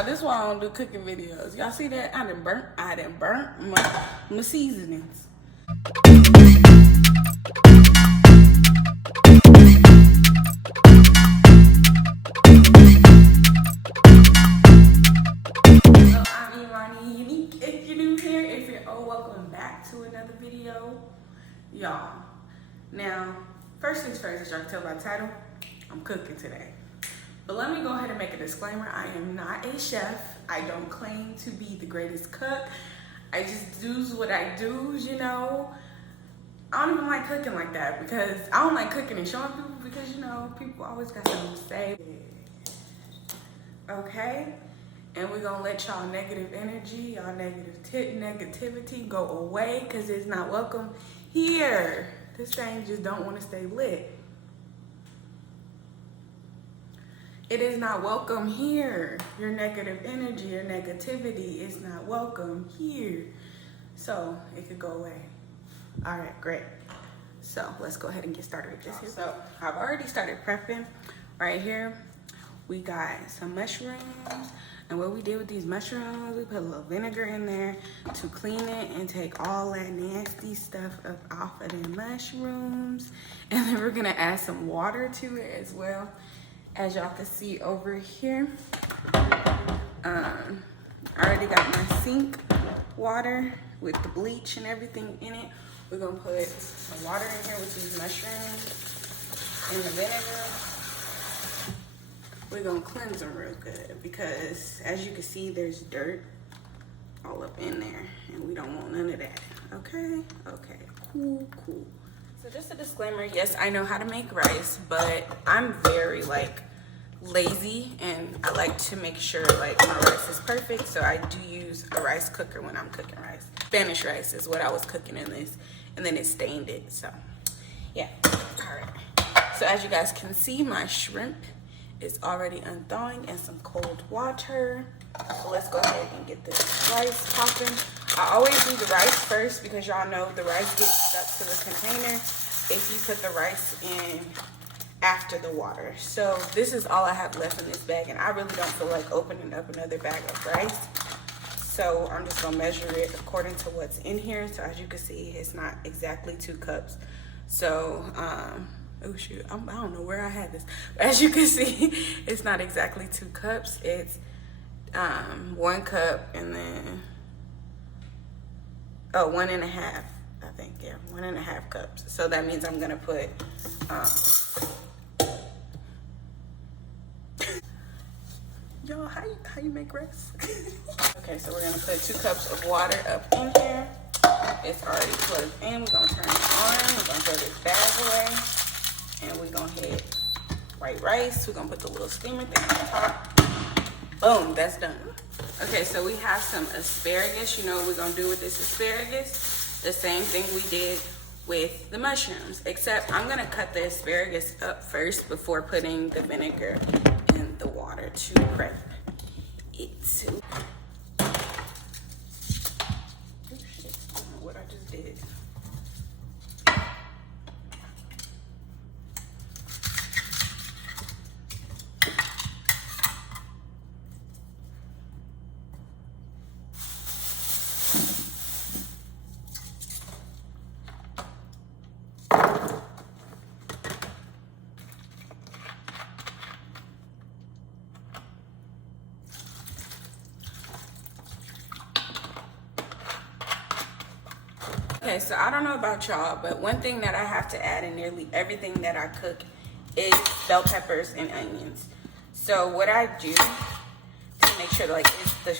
y'all, this is why I don't do cooking videos. Y'all see that? I done burnt my seasonings. To another video, y'all. Now, first things first, as y'all can tell by the title, I'm cooking today. But let me go ahead and make a disclaimer. I am not a chef. I don't claim to be the greatest cook. I just do what I do, you know. I don't even like cooking like that because I don't like cooking and showing people because, you know, people always got something to say. Okay? And we're gonna let y'all negative energy, y'all negativity go away because it's not welcome here. This thing just don't want to stay lit. It is not welcome here. Your negative energy, your negativity is not welcome here. So it could go away. All right, great. So let's go ahead and get started with this here. So I've already started prepping. Right here, we got some mushrooms. And what we did with these mushrooms, we put a little vinegar in there to clean it and take all that nasty stuff up off of the mushrooms. And then we're gonna add some water to it as well. As y'all can see over here, I already got my sink water with the bleach and everything in it. We're gonna put some water in here with these mushrooms and the vinegar. We're gonna cleanse them real good because as you can see, there's dirt all up in there and we don't want none of that. Okay, cool. So just a disclaimer, yes, I know how to make rice, but I'm very like lazy and I like to make sure like my rice is perfect. So I do use a rice cooker when I'm cooking rice. Spanish rice is what I was cooking in this and then it stained it, so yeah, all right. So as you guys can see, my shrimp is already unthawing in some cold water. So let's go ahead and get this rice popping. I always do the rice first because y'all know the rice gets stuck to the container if you put the rice in after the water. So this is all I have left in this bag and I really don't feel like opening up another bag of rice. So I'm just gonna measure it according to what's in here. So as you can see, it's not exactly 2 cups. So, oh shoot, I don't know where I had this. As you can see, it's not exactly 2 cups. It's 1 cup and then, 1.5, I think, yeah, 1.5 cups. So that means I'm gonna put, y'all, how you make rice? Okay, so we're gonna put 2 cups of water up in here. It's already plugged in. We're gonna turn it on. We're gonna throw this bag away. And we're gonna hit white rice. We're gonna put the little steamer thing on top. Boom, that's done. Okay, so we have some asparagus. You know what we're gonna do with this asparagus? The same thing we did with the mushrooms, except I'm gonna cut the asparagus up first before putting the vinegar and the water to prep it. Oh shit, I don't know what I just did. Okay, so I don't know about y'all, but one thing that I have to add in nearly everything that I cook is bell peppers and onions. So what I do to make sure like it's the,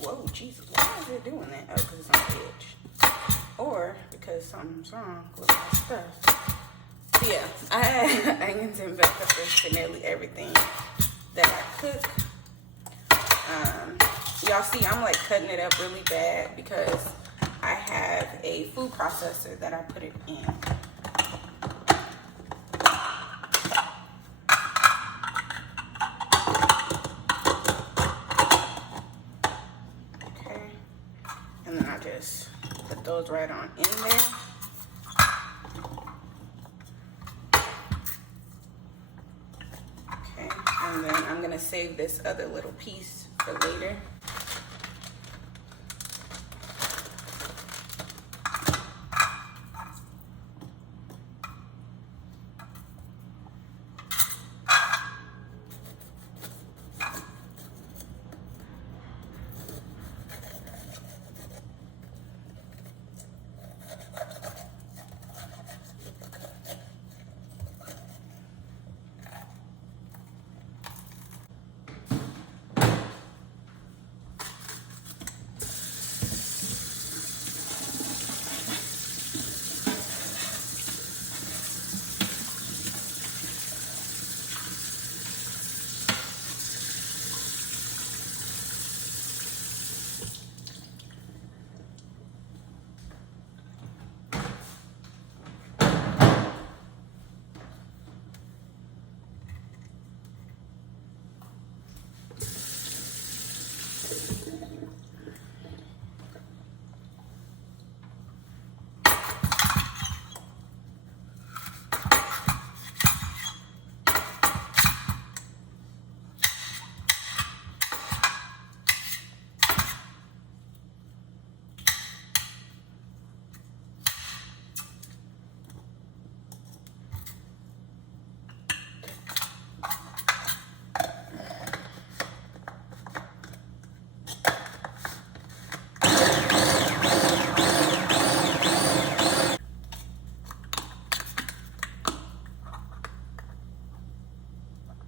whoa, Jesus, why is it doing that? Oh, because it's on the edge. Or because something's wrong with my stuff. So yeah, I add onions and bell peppers to nearly everything that I cook. Y'all see, I'm like cutting it up really bad because I have a food processor that I put it in. Okay, and then I just put those right on in there. Okay, and then I'm gonna save this other little piece for later.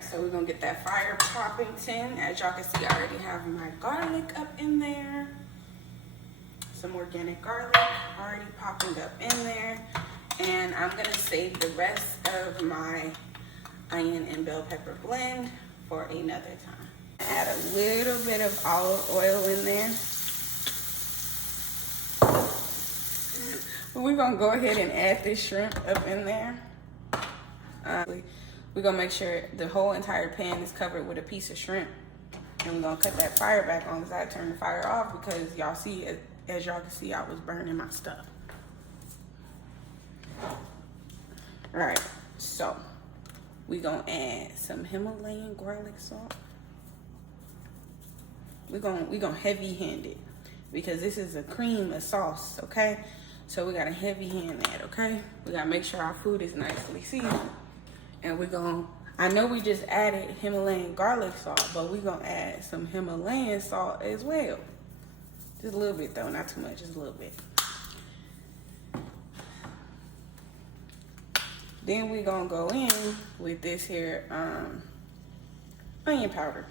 So we're gonna get that fire popping 10. As y'all can see, I already have my garlic up in there. Some organic garlic already popping up in there. And I'm gonna save the rest of my onion and bell pepper blend for another time. Add a little bit of olive oil in there. We're gonna go ahead and add this shrimp up in there. We're gonna make sure the whole entire pan is covered with a piece of shrimp. And we're gonna cut that fire back on because I turned the fire off because y'all see, as y'all can see, I was burning my stuff. All right, so we're gonna add some Himalayan garlic salt. We're gonna heavy hand it because this is a cream of sauce, okay? So we gotta heavy hand that, okay? We gotta make sure our food is nicely seasoned. And we're gonna, I know we just added Himalayan garlic salt, but we're gonna add some Himalayan salt as well. Just a little bit though, not too much, just a little bit. Then we're gonna go in with this here onion powder.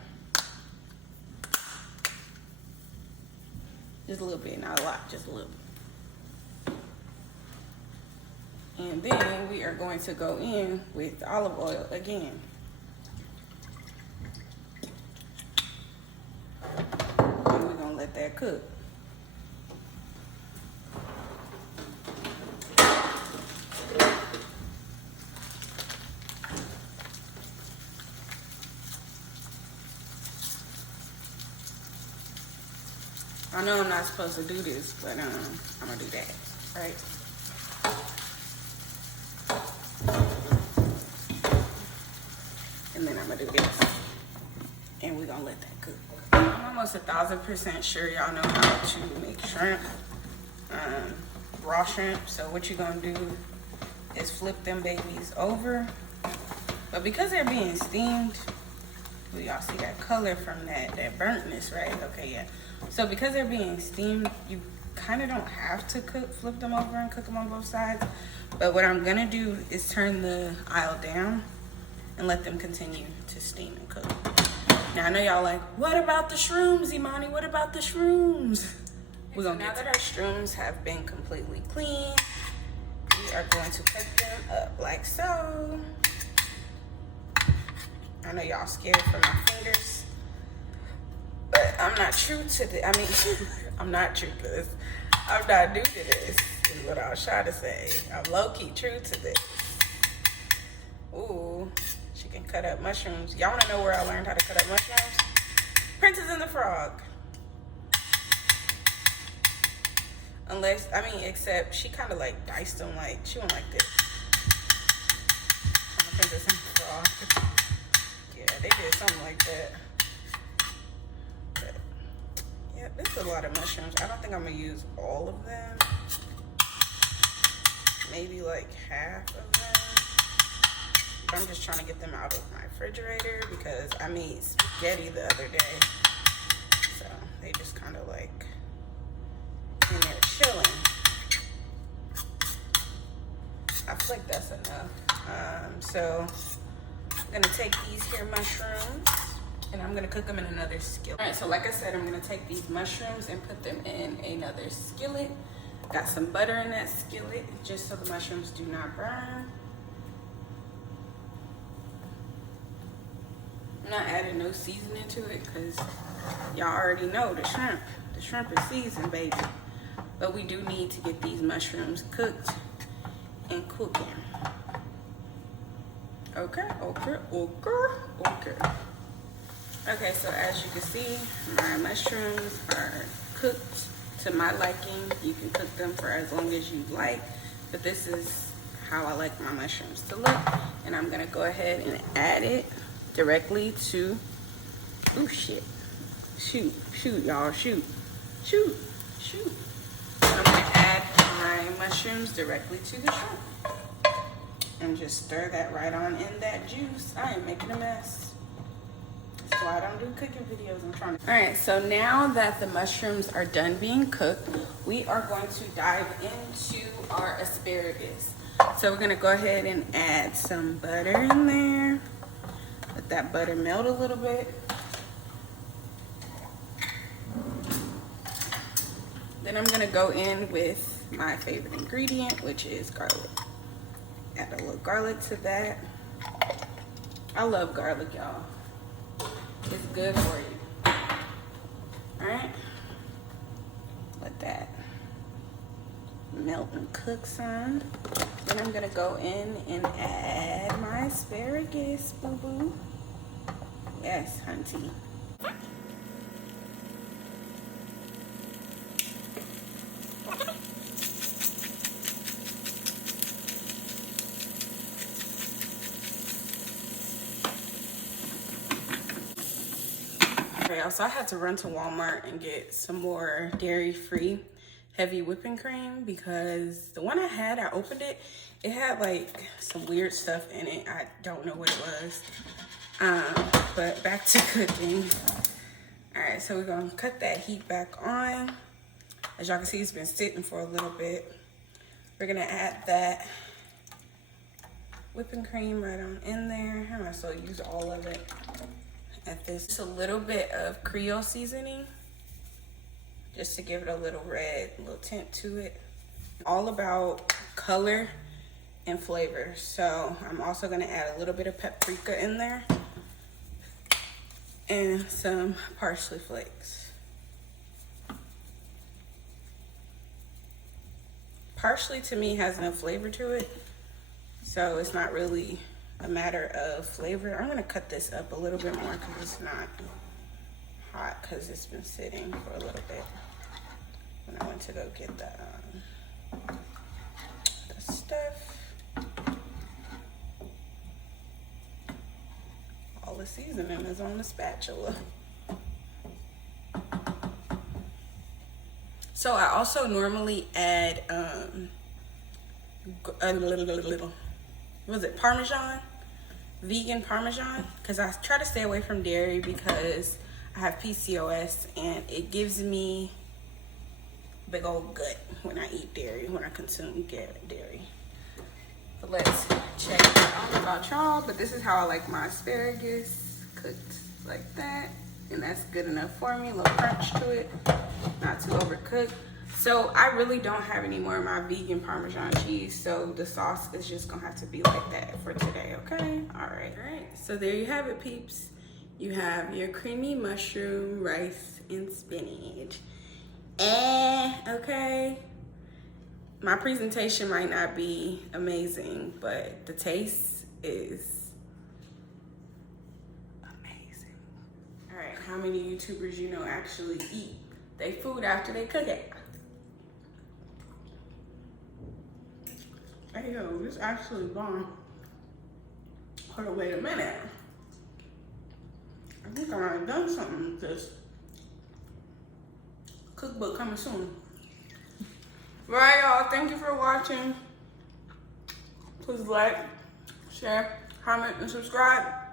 Just a little bit, not a lot, just a little bit. And then we are going to go in with olive oil again. And we're gonna let that cook. I know I'm not supposed to do this, but I'm gonna do that, right? And then I'm gonna do this, and we're gonna let that cook. I'm almost 1000% sure y'all know how to make shrimp, raw shrimp. So what you're gonna do is flip them babies over. But because they're being steamed, well, y'all see that color from that burntness, right? Okay, yeah. So because they're being steamed, you kind of don't have to flip them over and cook them on both sides. But what I'm gonna do is turn the aisle down and let them continue to steam and cook. Now I know y'all like, what about the shrooms, Imani? What about the shrooms? We're gonna now that our shrooms have been completely clean, we are going to cut them up like so. I know y'all scared for my fingers, but I'm not true to this. I'm not true to this. I'm not new to this, is what I was trying to say. I'm low-key true to this. Ooh, she can cut up mushrooms. Y'all wanna know where I learned how to cut up mushrooms? Princess and the Frog. Except she kind of like diced them, like, she went like this. I'm a Princess and the Frog. Yeah, they did something like that. a lot of mushrooms. I don't think I'm gonna use all of them. Maybe like half of them. I'm just trying to get them out of my refrigerator because I made spaghetti the other day. So they just kind of like in there chilling. I feel like that's enough. So I'm gonna take these here mushrooms and I'm gonna cook them in another skillet. All right, so like I said, I'm gonna take these mushrooms and put them in another skillet. Got some butter in that skillet just so the mushrooms do not burn. I'm not adding no seasoning to it because y'all already know the shrimp is seasoned, baby. But we do need to get these mushrooms cooked and cooking. Okay. Okay, so as you can see, my mushrooms are cooked to my liking. You can cook them for as long as you like, but this is how I like my mushrooms to look. And I'm gonna go ahead and add it directly to, oh shit, shoot y'all, shoot. I'm gonna add my mushrooms directly to the shrimp. And just stir that right on in that juice. I am making a mess. That's why I don't do cooking videos. I'm trying to. All right, so now that the mushrooms are done being cooked, we are going to dive into our asparagus. So we're gonna go ahead and add some butter in there. Let that butter melt a little bit. Then I'm gonna go in with my favorite ingredient, which is garlic. Add a little garlic to that. I love garlic, y'all. It's good for you. All right. Let that melt and cook some. Then I'm gonna go in and add my asparagus, boo-boo. Yes, hunty. Okay, so I had to run to Walmart and get some more dairy-free heavy whipping cream because the one I had, I opened it, it had like some weird stuff in it. I don't know what it was. But back to cooking. All right, so we're gonna cut that heat back on. As y'all can see, it's been sitting for a little bit. We're gonna add that whipping cream right on in there. I'm gonna still use all of it. At this, just a little bit of Creole seasoning, just to give it a little red, little tint to it. All about color and flavor. So I'm also gonna add a little bit of paprika in there and some parsley flakes. Parsley to me has enough flavor to it, so it's not really a matter of flavor. I'm gonna cut this up a little bit more because it's not hot because it's been sitting for a little bit. When I went to go get the stuff, all the seasoning is on the spatula. So I also normally add a little was it Parmesan? Vegan Parmesan? Because I try to stay away from dairy because I have PCOS and it gives me big old gut when I eat dairy, when I consume dairy. But let's check it out. I don't know about y'all, but this is how I like my asparagus, cooked like that. And that's good enough for me, a little crunch to it, not too overcooked. So I really don't have any more of my vegan Parmesan cheese, so the sauce is just gonna have to be like that for today, okay? All right, so there you have it, peeps. You have your creamy mushroom, rice, and spinach. Okay. My presentation might not be amazing, but the taste is amazing. All right, how many YouTubers you know actually eat their food after they cook it? Hey yo, this actually bomb. Hold on, wait a minute. I think I might have done something with this. Cookbook coming soon. Right, y'all. Thank you for watching. Please like, share, comment, and subscribe.